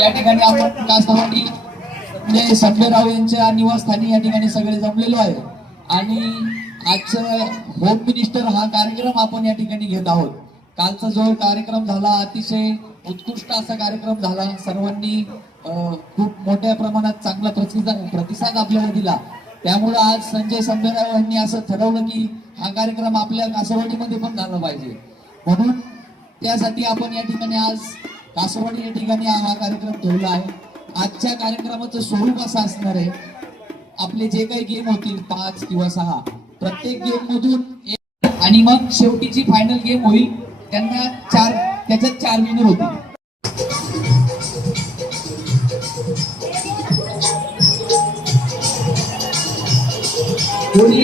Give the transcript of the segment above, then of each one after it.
या ठिकाणी आपण कासवाडी म्हणजे संजयराव यांच्या निवासस्थानी या ठिकाणी सगळे जमलेलो आहे. आणि आजचं होम मिनिस्टर हा कार्यक्रम आपण या ठिकाणी घेत आहोत. कालचा जो कार्यक्रम झाला अतिशय उत्कृष्ट असा कार्यक्रम झाला. सर्वांनी खूप मोठ्या प्रमाणात चांगला प्रतिसाद प्रतिसाद आपल्याला दिला. त्यामुळे आज संजय संजयराव यांनी असं ठरवलं की हा कार्यक्रम आपल्या कासरवाडीमध्ये पण झाला पाहिजे. म्हणून त्यासाठी आपण या ठिकाणी आज कासवडी या ठिकाणी हा कार्यक्रम ठेवला आहे. आजच्या कार्यक्रमाचं स्वरूप असं असणार आहे. आपले जे काही गेम होतील पाच किंवा सहा प्रत्येक गेम मधून एक आणि मग शेवटीची फायनल गेम होईल त्यांना चार त्याच्यात चार विनर होतील.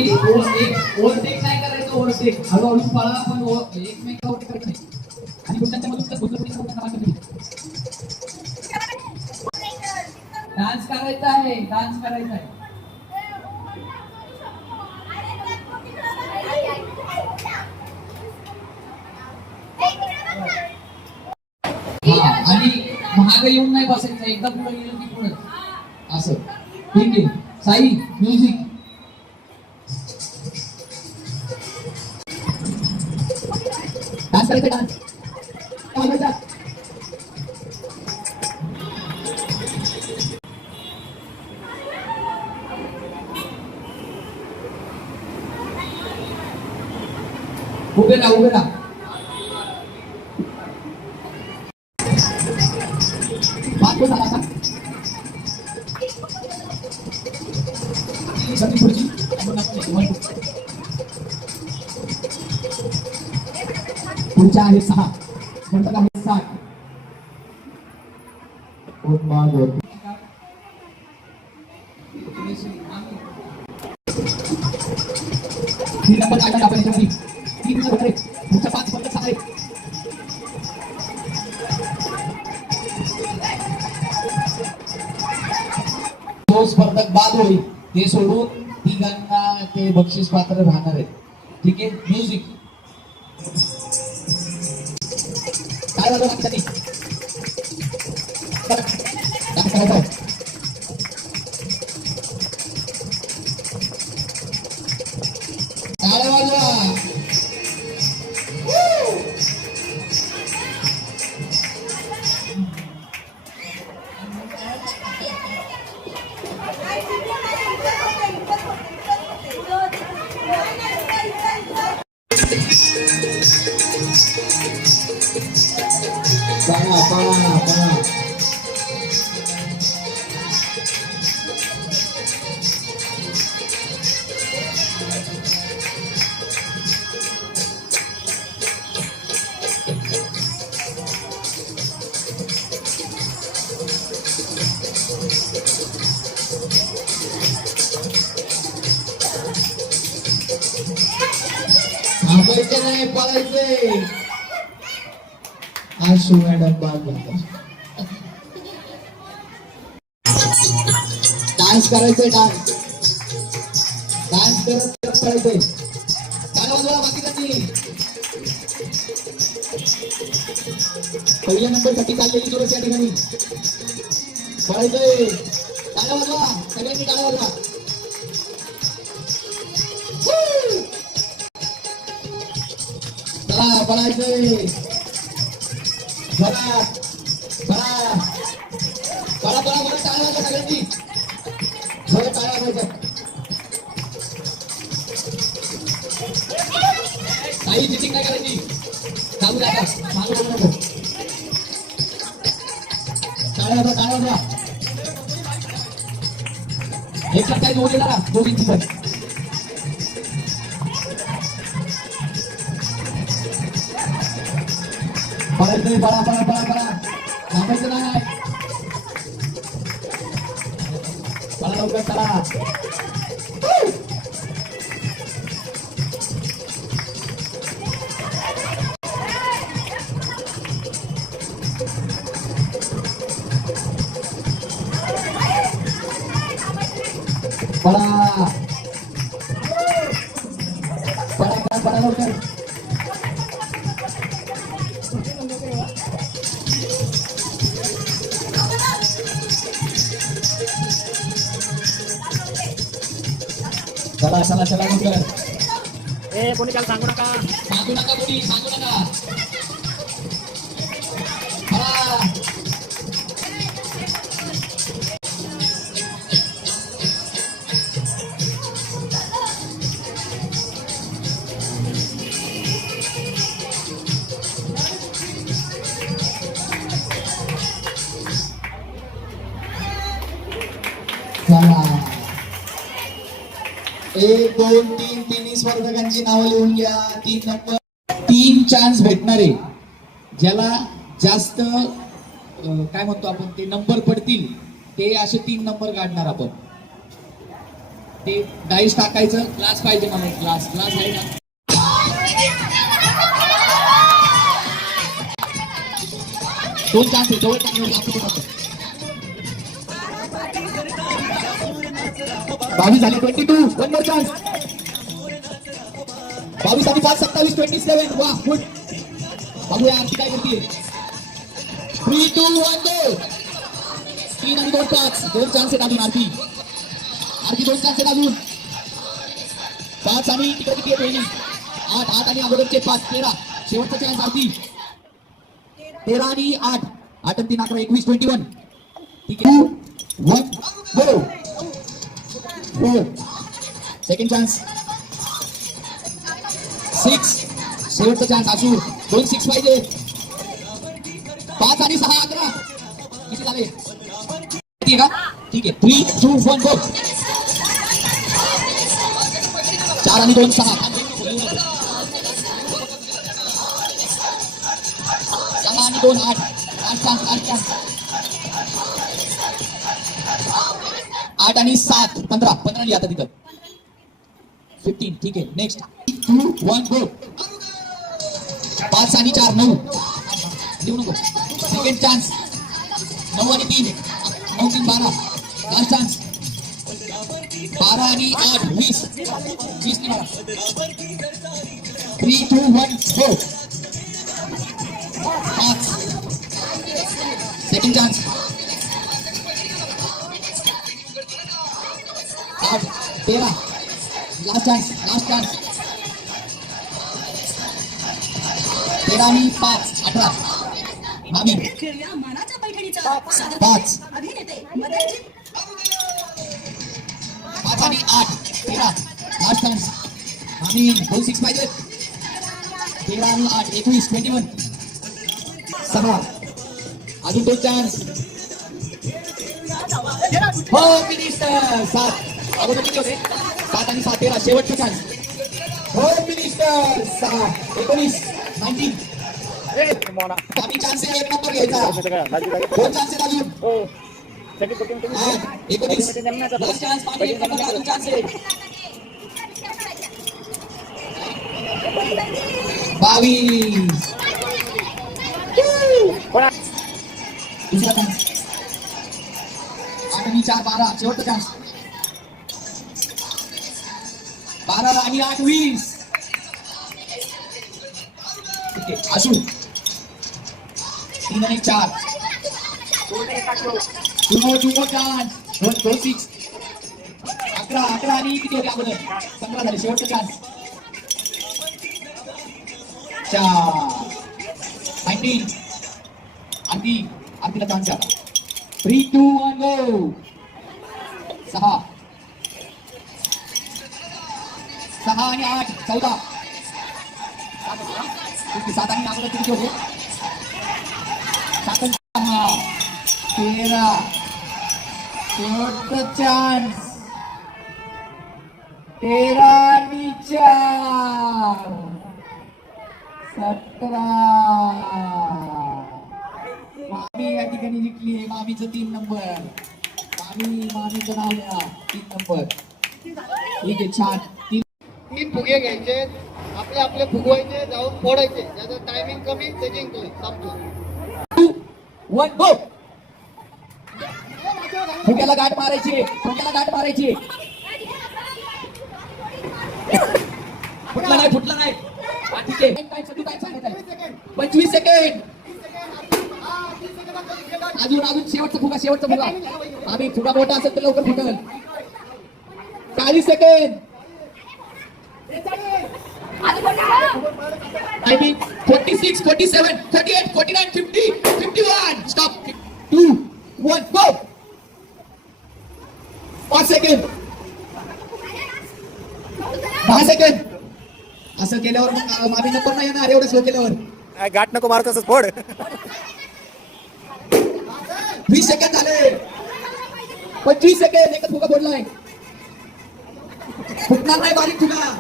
ओव्हरटेक नाही करायचं ओव्हरटेक हळूहळू पळा पण एकमेकावर नाही. आणि पुढच्या मधून तर पुढच्या पुढच्या पुढच्या मागे डान्स करायचा आहे डान्स करायचा आहे. आणि महाग येऊन नाही बसायचं एकदा पुढे गेलं की पुढे. असं. ठीक आहे. साई म्युझिक डान्स करायचं डान्स उभे राहा उभे राहा. पुढच्या आहे सहा. नंतर आहे सात उन्माद होती. स्पर्धक बाद होईल ते सोडून तिघांना ते बक्षीस पात्र राहणार काय झालं बाकीसाठी चला, थांबायचं नाही पळायचंय आशू मॅडम बाद डान्स करायचंय डान्स. डान्स करत करत करायचंय पहिल्या नंबरसाठी चाललेली चोरस या ठिकाणी. पळायचंय. गाणं वाजवा. सगळ्यांनी गाणं वाजवा. चला पळायचंय काय चला पळा पळा सगळ्यांनी काही चिटिंग नाही करायची चालू नको. एक सप्ताह काही दोघे जरा दोघींची पण कुठेतरी पळा पळा पळा पळा थांबायचं नाही. पळा लवकर चला. पळा पळा पळा पळा लवकर. चला चला लवकर ए कोणी त्याला सांगू नका सांगू नका कोणी सांगू नका एक दोन तीन तिन्ही स्पर्धकांची नावं लिहून घ्या. तीन नंबर. तीन चान्स भेटणार आहे ज्याला जास्त काय म्हणतो आपण ते नंबर पडतील ते असे तीन नंबर काढणार आपण. ते डाईस टाकायचं. क्लास पाहिजे मला क्लास क्लास आहे ना? दोन चान्स आहे. जवळ बावीस झाले twenty two one more chance बावीस आणि पाच सत्तावीस ट्वेंटी सेव्हन वा गुड बघूया आणखी काय करते थ्री टू वन गो तीन आणि दोन पाच दोन चान्स आहेत अजून आरती. आरती दोन चान्स आहेत अजून. पाच आणि तिकडे किती आहे पहिली? आठ आठ आणि अगोदरचे पाच. तेरा. शेवटचा चान्स आरती. तेरा आणि आठ. आठ आणि तीन अकरा एकवीस ट्वेंटी वन ठीक आहे. One go four second chance six शेवटचा चान्स असू दोन सिक्स पाहिजे पाच आणि सहा अकरा. किती झाले? ठीक आहे ठीक आहे. थ्री टू वन गो चार आणि दोन सहा. सहा आणि दोन आठ. आठ चान्स आठ चान्स आठ आणि सात. पंधरा. पंधरा लिहा आता तिथं. फिफ्टीन ठीक आहे. नेक्स्ट टू वन गो पाच आणि चार, नऊ. लिहू नको. सेकंड चान्स नऊ आणि तीन. नऊ तीन, बारा. लास्ट चान्स बारा आणि आठ. वीस. वीस आणि बारा थ्री टू वन गो पाच. सेकंड चान्स आठ तेरा. लास्ट चान्स लास्ट चान्स तेरा आणि पाच अठरा. मामी. पाच. पाच आणि आठ तेरा. लास्ट चान्स मामी दोन सिक्स पाहिजे. तेरा आणि आठ एकवीस ट्वेंटी वन सहा. अजून दोन चान्स हो मिनिस्टर सात. अगोदर किती होते सात आणि सात तेरा शेवटचा चान्स होम मिनिस्टर सहा एकोणीस नाईन्टीन आम्ही एक नंबर घ्यायचा दोन अजून हो एकोणीस चान्स पाणी एक नंबर अजून बावीस दुसरा चान्स आठ आणि चार बारा शेवटचा चान्स बाराला आणि आठ वीस ठीक असू तीन आणि चार. जुनो जुनो चान्स दोन दोन सिक्स अकरा अकरा आणि किती होते अगोदर? पंधरा झाले. शेवटचा चान्स चार. नाईन्टीन आरती आरतीला चान्स आला थ्री टू वन गो सहा. सहा आणि आठ चौदा सात आणि अकरा किती होते सात तेरा शेवटचा चान्स तेरा आणि चार सतरा मामी या ठिकाणी जिंकली आहे मामीचं तीन नंबर मामी मामीचं नाव लिहा तीन नंबर ठीक आहे छान तीन तीन फुगे घ्यायचे आपले आपले फुगवायचे जाऊन फोडायचे. ज्याचं टायमिंग कमी ते जिंकले संपलं वन गो फुग्याला गाठ मारायची फुग्याला गाठ मारायची. फुटला नाही फुटला नाही. पंचवीस सेकंड अजून अजून शेवटचा फुगा शेवटचा फुगा. आम्ही फुगा मोठा असेल तर लवकर फुटल. चाळीस second timing six forty seven forty forty nine fifty fifty two one second दहा सेकंड असं केल्यावर मग मामी नंबर नाही येणार एवढं स्लो केल्यावर काय गाठ नको मारत असं फोड. वीस सेकंड झाले. पंचवीस सेकंड एकच फुगा फोडलाय. फुटणार नाही बारीक तुला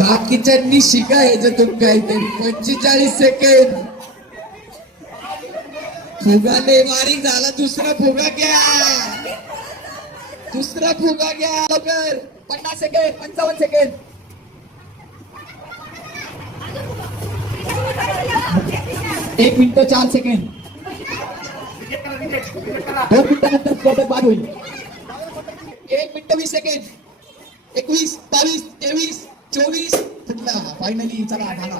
बाकीच्यांनी शिकायचं काही काहीतरी. पंचेचाळीस सेकंड फुगाने बारीक झाला दुसरा फुगा घ्या. दुसरा फुगा घ्या लवकर. पन्नास सेकंड पंचावन्न सेकंड एक मिनिट चार सेकंड दोन मिनिटानंतर स्पर्धक बाद होईल. एक मिनिट वीस सेकंड एकवीस बावीस तेवीस चोवीस. फायनली चला झाला.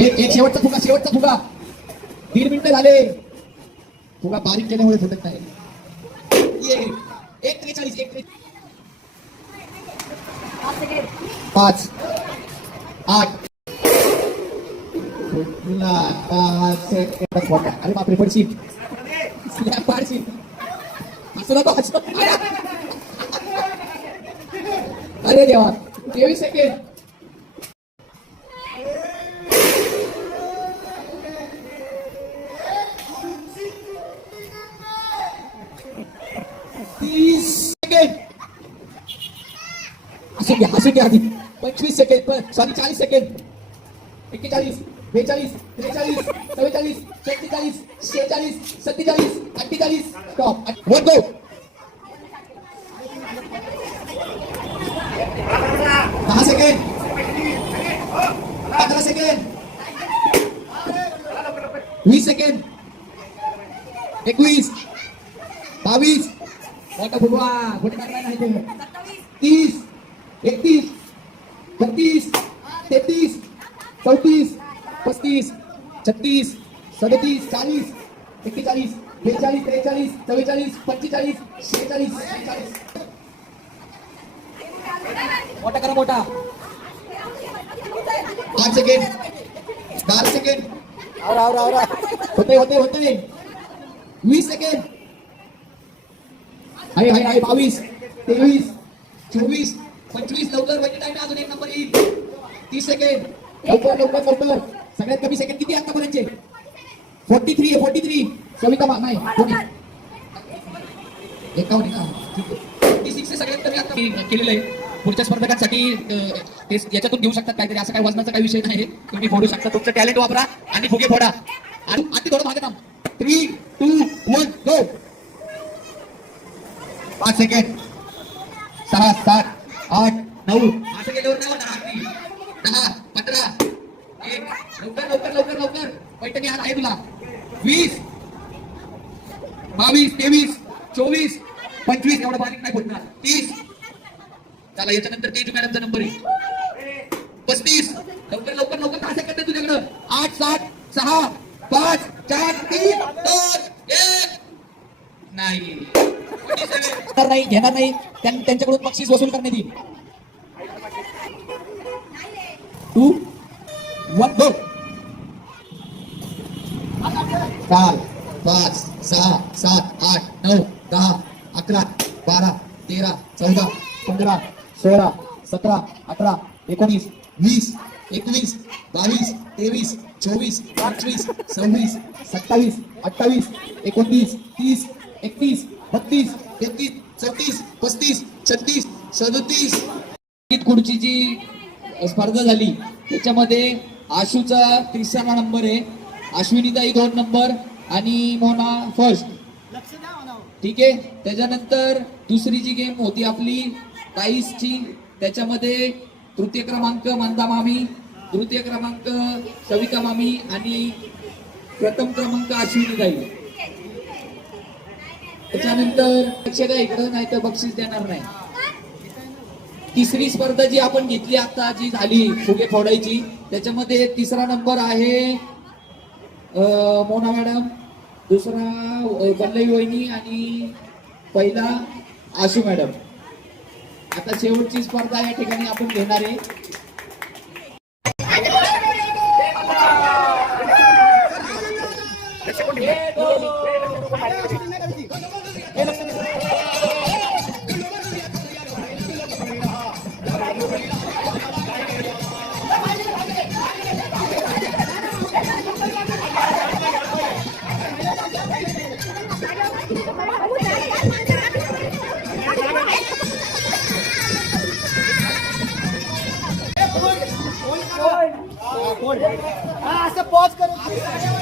एक शेवटचा फुगा शेवटचा फुगा. दीड मिनिट झाले. फुगा बारीक केल्यामुळे फुटत नाही. ये. एक त्रेचाळीस एक त्रेचाळीस. पाच. अरे बापरे पडशील स्लॅब पाडशील असं नको हसू. अरे देवा तेवीस सेकंड तीस सेकंड असू घ्या असू घ्या आधी पंचवीस सेकंड सॉरी चाळीस सेकंड। एक्केचाळीस बेचाळीस त्रेचाळीस चव्वेचाळीस सत्तेचाळीस शेहेचाळीस सत्तेचाळीस अठ्ठेचाळीस स्टॉप वन गो दहा सेकंड. पंधरा सेकंड. वीस सेकंड. एकवीस. बावीस. मोठा फुटवा. कुठे टाकला नाही ते. तीस. एकतीस. बत्तीस तेहतीस चौतीस पस्तीस छत्तीस सदतीस चाळीस एक्केचाळीस बेचाळीस त्रेचाळीस चव्वेचाळीस पंचेचाळीस शेहेचाळीस सेहेचाळीस मोठा करा मोठा आठ सेकंड बारा सेकंड। आवरा आवरा आवरा होते होते होते। वीस सेकंड। आहे आहे आहे बावीस तेवीस चोवीस पंचवीस लवकर म्हणजे टाइम अजून तीस सेकंड लवकर लवकर लवकर सगळ्यात कमी सेकंड किती आतापर्यंतचे? Forty three forty three Savita मा- नाही एकावन्न फोर्टी सिक्स सगळ्यात कमी आता केलेलं आहे. पुढच्या स्पर्धकांसाठी ते याच्यातून घेऊ शकतात काहीतरी. असं काही वजनाचा काही विषय नाही. तुम्ही फोडू शकता. तुमचं टॅलेंट वापरा आणि फुगे फोडा. आणि आता थोडं मागे थांब. थ्री टू वन गो पाच सेकंड सहा सात आठ नऊ. असं गेल्यावर नाही होणार? दहा पंधरा एक लवकर लवकर लवकर लवकर. पैठणी हात आहे तुला. वीस. बावीस तेवीस चोवीस पंचवीस. एवढं बारीक नाही फुटणार तीस. चला याच्यानंतर तेज मॅडमचा नंबर आहे. पस्तीस. लवकर लवकर लवकर. दहा सेकंद आहे तुझ्याकडं. आठ सात सहा पाच चार तीन दोन एक. नाही. घेणार नाही. त्यांच्याकडून बक्षीस वसूल करण्यात येईल. टू वन गो चार पाच सहा सात आठ नऊ दहा अकरा बारा तेरा चौदा पंधरा सोळा सतरा अठरा एकोणीस वीस एकवीस बावीस तेवीस चोवीस पंचवीस सव्वीस सत्तावीस अठ्ठावीस एकोणतीस तीस एकतीस बत्तीस तेहतीस चौतीस पस्तीस छत्तीस सदतीस. खुर्चीची स्पर्धा झाली. त्याच्यामध्ये आशूचा तिसरा नंबर आहे. अश्विनीताई दोन नंबर आणि मोना फर्स्ट ठीक आहे? त्याच्यानंतर दुसरी जी गेम होती आपली काईसची त्याच्यामध्ये तृतीय क्रमांक मंदा मामी तृतीय क्रमांक सविता मामी आणि प्रथम क्रमांक अश्विनीताई. त्याच्यानंतर लक्ष द्या इकडं नाही तर बक्षीस देणार नाही. तिसरी स्पर्धा जी आपण घेतली आता जी झाली फुगे फोडायची त्याच्यामध्ये तिसरा नंबर आहे मोना मॅडम दुसरा अं, वहिनी आणि पहिला आशू मॅडम. आता शेवटची स्पर्धा या ठिकाणी आपण घेणार आहे. असं पॉज करत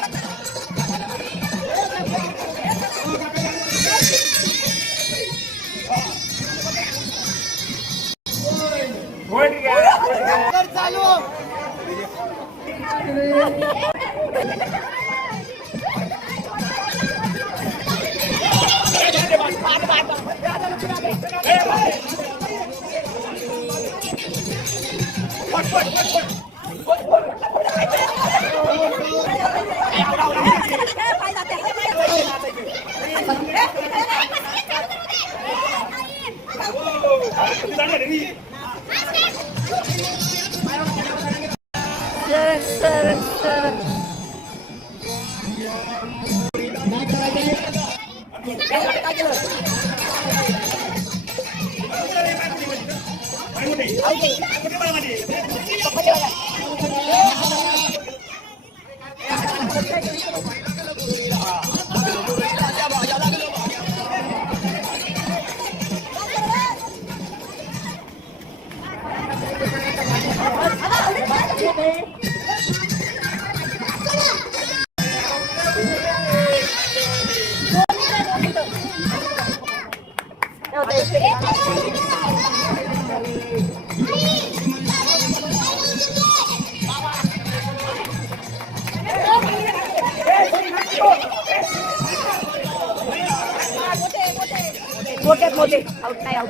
मोठे मोठे आउट नाही आउट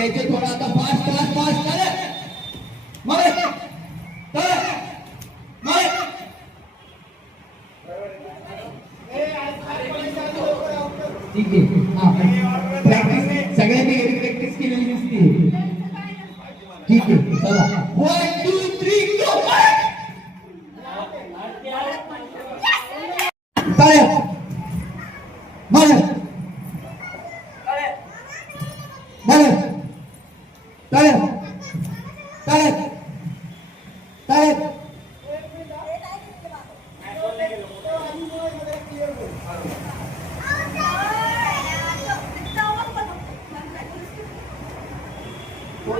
घ्यायचे थोडा आता पाच पाच पाच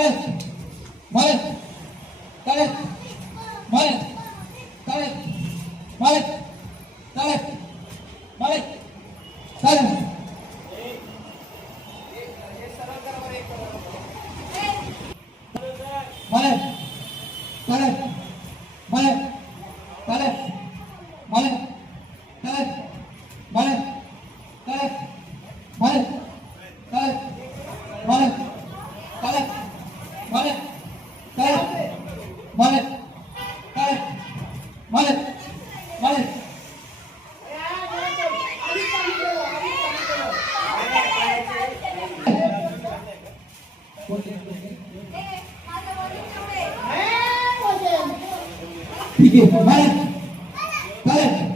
Sabbath ठीक है भारत भारत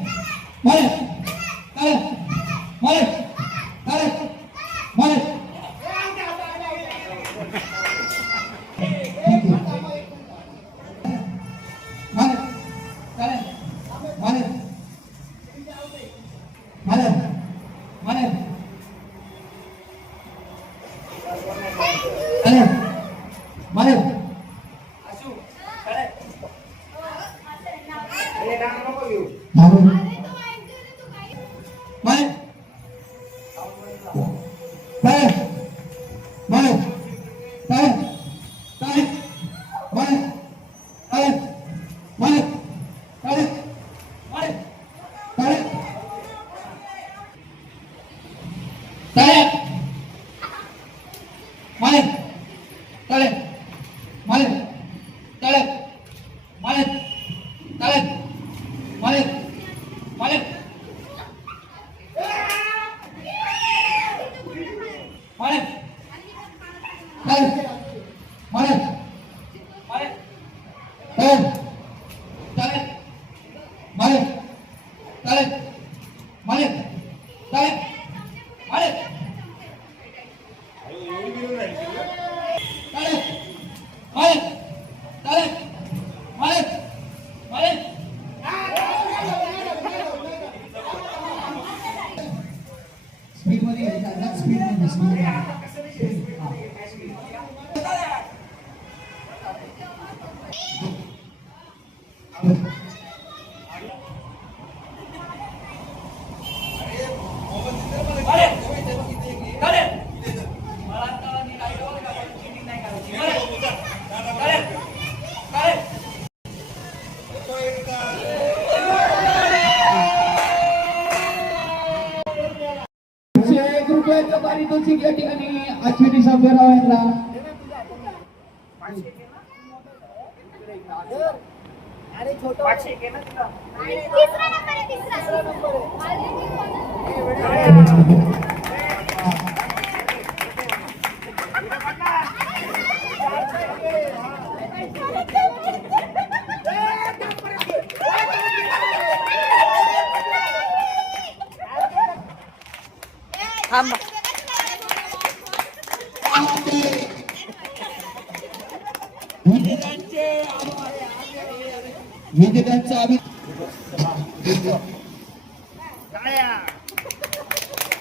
स्पीडमध्ये घेतात स्पीडमध्ये स्पीडमध्ये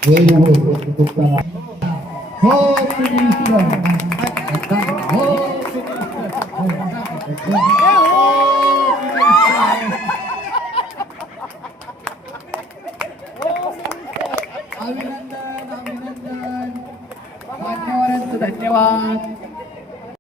我也想我也想吃个